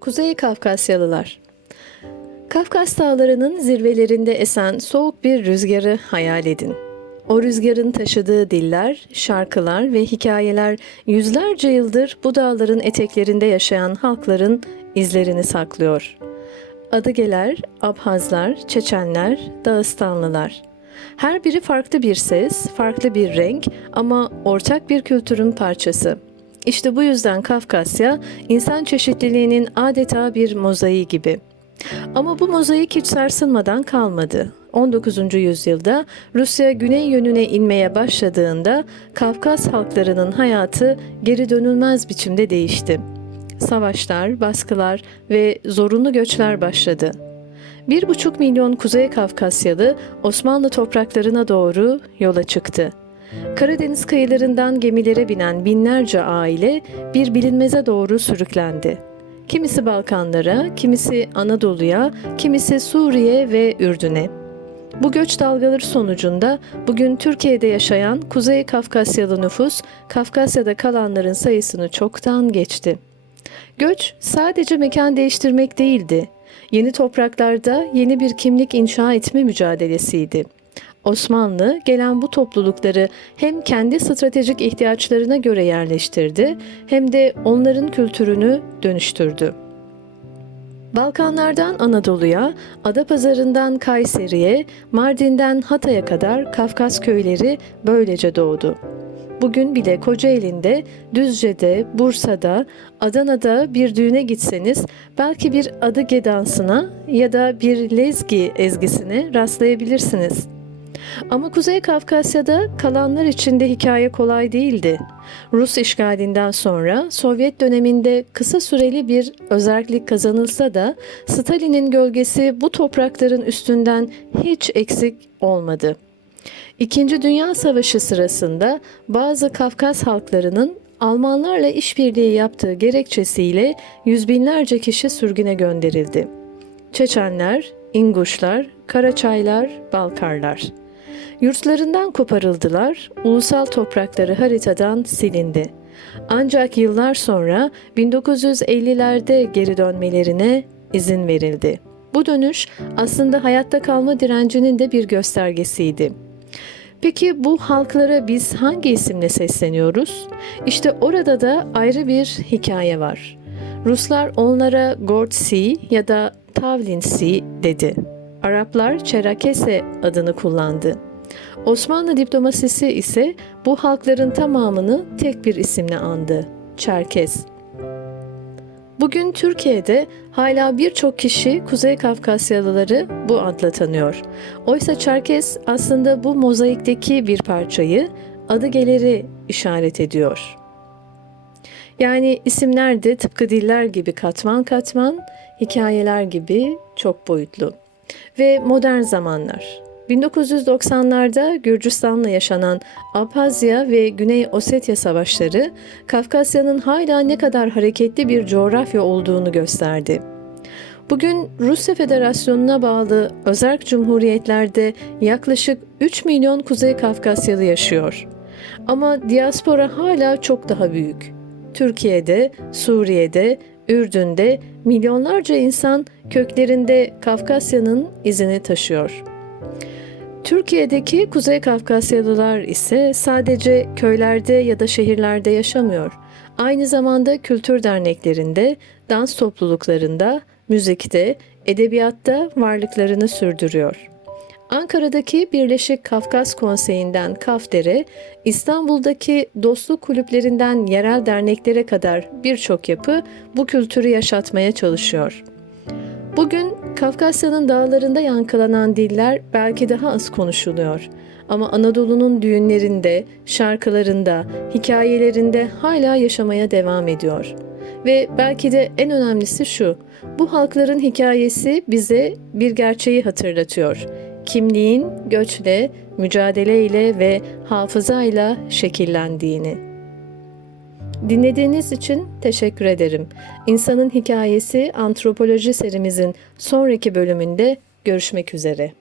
Kuzey Kafkasyalılar Kafkas dağlarının zirvelerinde esen soğuk bir rüzgarı hayal edin. O rüzgarın taşıdığı diller, şarkılar ve hikayeler yüzlerce yıldır bu dağların eteklerinde yaşayan halkların izlerini saklıyor. Adıgeler, Abhazlar, Çeçenler, Dağıstanlılar. Her biri farklı bir ses, farklı bir renk ama ortak bir kültürün parçası. İşte bu yüzden Kafkasya, insan çeşitliliğinin adeta bir mozaiği gibi. Ama bu mozaik hiç sarsılmadan kalmadı. 19. yüzyılda Rusya güney yönüne inmeye başladığında Kafkas halklarının hayatı geri dönülmez biçimde değişti. Savaşlar, baskılar ve zorunlu göçler başladı. Bir buçuk milyon Kuzey Kafkasyalı Osmanlı topraklarına doğru yola çıktı. Karadeniz kıyılarından gemilere binen binlerce aile bir bilinmeze doğru sürüklendi. Kimisi Balkanlara, kimisi Anadolu'ya, kimisi Suriye ve Ürdün'e. Bu göç dalgaları sonucunda bugün Türkiye'de yaşayan Kuzey Kafkasyalı nüfus, Kafkasya'da kalanların sayısını çoktan geçti. Göç sadece mekan değiştirmek değildi. Yeni topraklarda yeni bir kimlik inşa etme mücadelesiydi. Osmanlı gelen bu toplulukları hem kendi stratejik ihtiyaçlarına göre yerleştirdi hem de onların kültürünü dönüştürdü. Balkanlardan Anadolu'ya, Adapazarı'ndan Kayseri'ye, Mardin'den Hatay'a kadar Kafkas köyleri böylece doğdu. Bugün bile Kocaeli'nde, Düzce'de, Bursa'da, Adana'da bir düğüne gitseniz belki bir Adıge dansına ya da bir Lezgi ezgisine rastlayabilirsiniz. Ama Kuzey Kafkasya'da kalanlar için de hikaye kolay değildi. Rus işgalinden sonra Sovyet döneminde kısa süreli bir özellik kazanılsa da Stalin'in gölgesi bu toprakların üstünden hiç eksik olmadı. İkinci Dünya Savaşı sırasında bazı Kafkas halklarının Almanlarla işbirliği yaptığı gerekçesiyle yüz binlerce kişi sürgüne gönderildi. Çeçenler, İnguşlar, Karaçaylar, Balkarlar. Yurtlarından koparıldılar, ulusal toprakları haritadan silindi. Ancak yıllar sonra 1950'lerde geri dönmelerine izin verildi. Bu dönüş aslında hayatta kalma direncinin de bir göstergesiydi. Peki bu halklara biz hangi isimle sesleniyoruz? İşte orada da ayrı bir hikaye var. Ruslar onlara Gortsi ya da Tavlinsi dedi. Araplar Çerakese adını kullandı. Osmanlı diplomasisi ise bu halkların tamamını tek bir isimle andı. Çerkez. Bugün Türkiye'de hala birçok kişi Kuzey Kafkasyalıları bu adla tanıyor. Oysa Çerkez aslında bu mozaikteki bir parçayı, adı geleri işaret ediyor. Yani isimler de tıpkı diller gibi katman katman, hikayeler gibi çok boyutlu. Ve modern zamanlar. 1990'larda Gürcistan'la yaşanan Abhazya ve Güney Ossetya savaşları Kafkasya'nın hala ne kadar hareketli bir coğrafya olduğunu gösterdi. Bugün Rusya Federasyonu'na bağlı özerk cumhuriyetlerde yaklaşık 3 milyon Kuzey Kafkasyalı yaşıyor. Ama diaspora hala çok daha büyük. Türkiye'de, Suriye'de, Ürdün'de milyonlarca insan köklerinde Kafkasya'nın izini taşıyor. Türkiye'deki Kuzey Kafkasyalılar ise sadece köylerde ya da şehirlerde yaşamıyor. Aynı zamanda kültür derneklerinde, dans topluluklarında, müzikte, edebiyatta varlıklarını sürdürüyor. Ankara'daki Birleşik Kafkas Konseyi'nden Kafder'e, İstanbul'daki dostluk kulüplerinden yerel derneklere kadar birçok yapı bu kültürü yaşatmaya çalışıyor. Bugün Kafkasya'nın dağlarında yankılanan diller belki daha az konuşuluyor. Ama Anadolu'nun düğünlerinde, şarkılarında, hikayelerinde hala yaşamaya devam ediyor. Ve belki de en önemlisi şu, bu halkların hikayesi bize bir gerçeği hatırlatıyor. Kimliğin göçle, mücadeleyle ve hafızayla şekillendiğini. Dinlediğiniz için teşekkür ederim. İnsanın Hikayesi Antropoloji serimizin sonraki bölümünde görüşmek üzere.